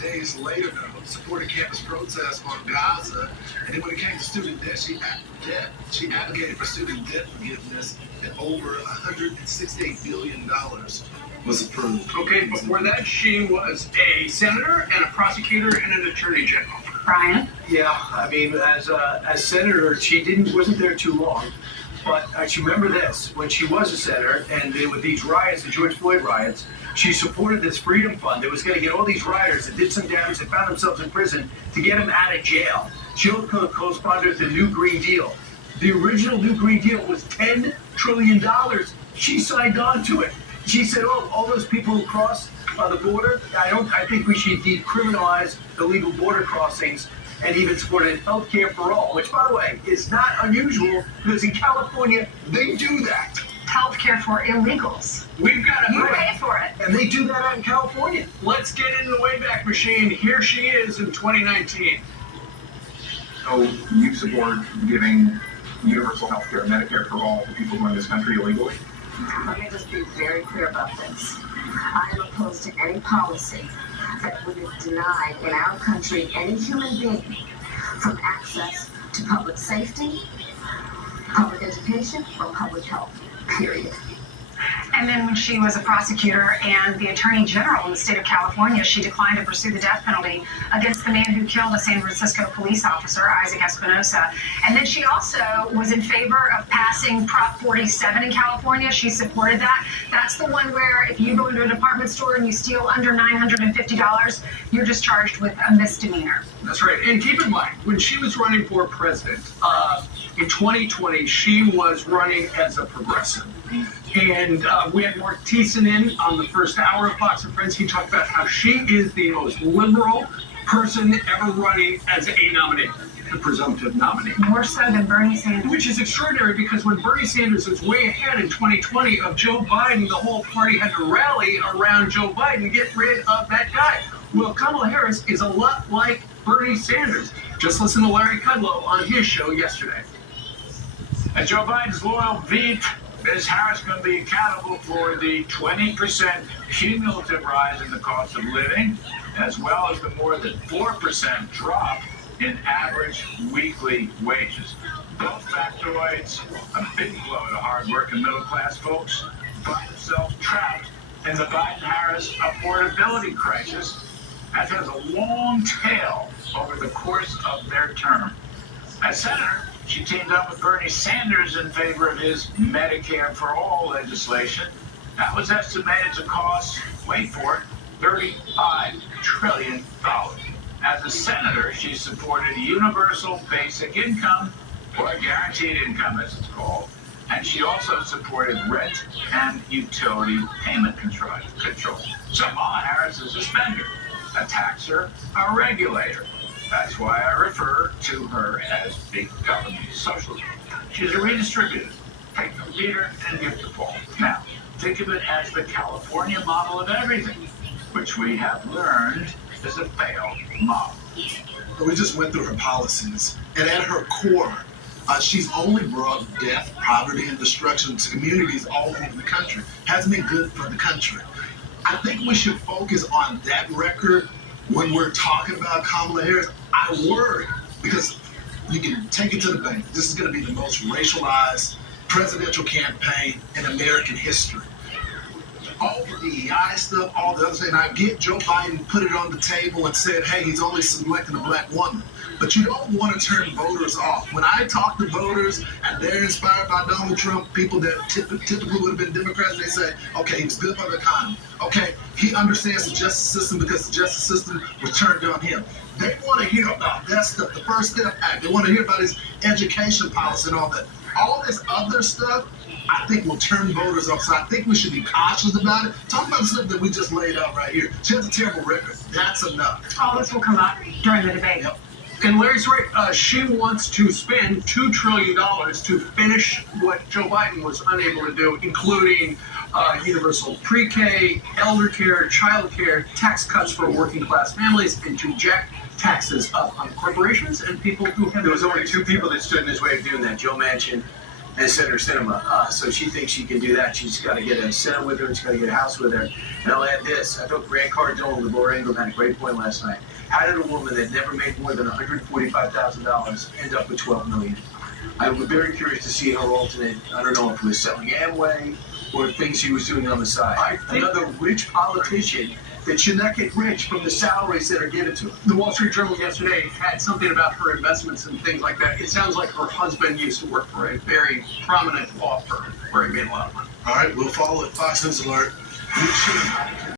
days later, though, supported campus protests on Gaza. And then when it came to student debt, she advocated for student debt forgiveness, and over $168 billion was approved. Okay, before that, she was a senator and a prosecutor and an attorney general. Brian? Yeah, I mean, as senator, she wasn't there too long. But I should remember this, when she was a senator, and there were these riots, the George Floyd riots, she supported this Freedom Fund that was going to get all these rioters that did some damage, that found themselves in prison, to get them out of jail. She also co-sponsored the New Green Deal. The original New Green Deal was $10 trillion. She signed on to it. She said, oh, all those people who cross the border, I think we should decriminalize illegal border crossings, and even supported health care for all, which, by the way, is not unusual, because in California, they do that. Health care for illegals. We've got to You pay for it. And they do that out in California. Let's get in the Wayback Machine. Here she is in 2019. So you support giving universal health care, Medicare for all the people who are in this country illegally? Let me just be very clear about this. I am opposed to any policy that would have denied in our country any human being from access to public safety, public education, or public health, period. And then when she was a prosecutor and the attorney general in the state of California, she declined to pursue the death penalty against the man who killed a San Francisco police officer, Isaac Espinosa. And then she also was in favor of passing Prop 47 in California. She supported that. That's the one where if you go into a department store and you steal under $950, you're just charged with a misdemeanor. That's right. And keep in mind, when she was running for president, in 2020, she was running as a progressive. And we had Mark Thiessen in on the first hour of Fox and Friends. He talked about how she is the most liberal person ever running as a nominee, the presumptive nominee. More so than Bernie Sanders. Which is extraordinary, because when Bernie Sanders was way ahead in 2020 of Joe Biden, the whole party had to rally around Joe Biden, get rid of that guy. Well, Kamala Harris is a lot like Bernie Sanders. Just listen to Larry Kudlow on his show yesterday. As Joe Biden's loyal veep, Ms. Harris going to be accountable for the 20% cumulative rise in the cost of living, as well as the more than 4% drop in average weekly wages. Both factoids, a big blow to hard-working middle-class folks, find themselves trapped in the Biden-Harris affordability crisis that has a long tail over the course of their term. As senator, she teamed up with Bernie Sanders in favor of his Medicare for all legislation. That was estimated to cost, wait for it, $35 trillion. As a senator, she supported universal basic income, or guaranteed income as it's called, and she also supported rent and utility payment control. So Kamala Harris is a spender, a taxer, a regulator. That's why I refer to her as big government socialism. She's a redistributor. Take from Peter and give to Paul. Now, think of it as the California model of everything, which we have learned is a failed model. We just went through her policies, and at her core, she's only brought death, poverty, and destruction to communities all over the country. Hasn't been good for the country. I think we should focus on that record when we're talking about Kamala Harris. I worry, because you can take it to the bank. This is going to be the most racialized presidential campaign in American history. All the DEI stuff, all the other things. I get Joe Biden put it on the table and said, hey, he's only selecting a black woman. But you don't want to turn voters off. When I talk to voters and they're inspired by Donald Trump, people that typically would have been Democrats, they say, okay, he's good for the economy. Okay, he understands the justice system because the justice system was turned on him. They want to hear about that stuff, the First Step Act. They want to hear about his education policy and all that. All this other stuff, I think, will turn voters off. So I think we should be cautious about it. Talk about the stuff that we just laid out right here. She has a terrible record. That's enough. All this will come up during the debate. Yep. And Larry's right. She wants to spend $2 trillion to finish what Joe Biden was unable to do, including universal pre-K, elder care, child care, tax cuts for working class families, and to jack taxes up on corporations and people who have... There was only two people that stood in his way of doing that, Joe Manchin and Senator Sinema. So she thinks she can do that. She's got to get a Senate with her, and she's got to get a House with her. And I'll add this. I thought Grant Cardone with Laura Ingraham had a great point last night. How did a woman that never made more than $145,000 end up with $12 million? I was very curious to see her alternate. I don't know if it was selling Amway or things she was doing on the side. Another rich politician that should not get rich from the salaries that are given to her. The Wall Street Journal yesterday had something about her investments and things like that. It sounds like her husband used to work for a very prominent law firm where he made a lot of money. All right, we'll follow it. Fox News Alert.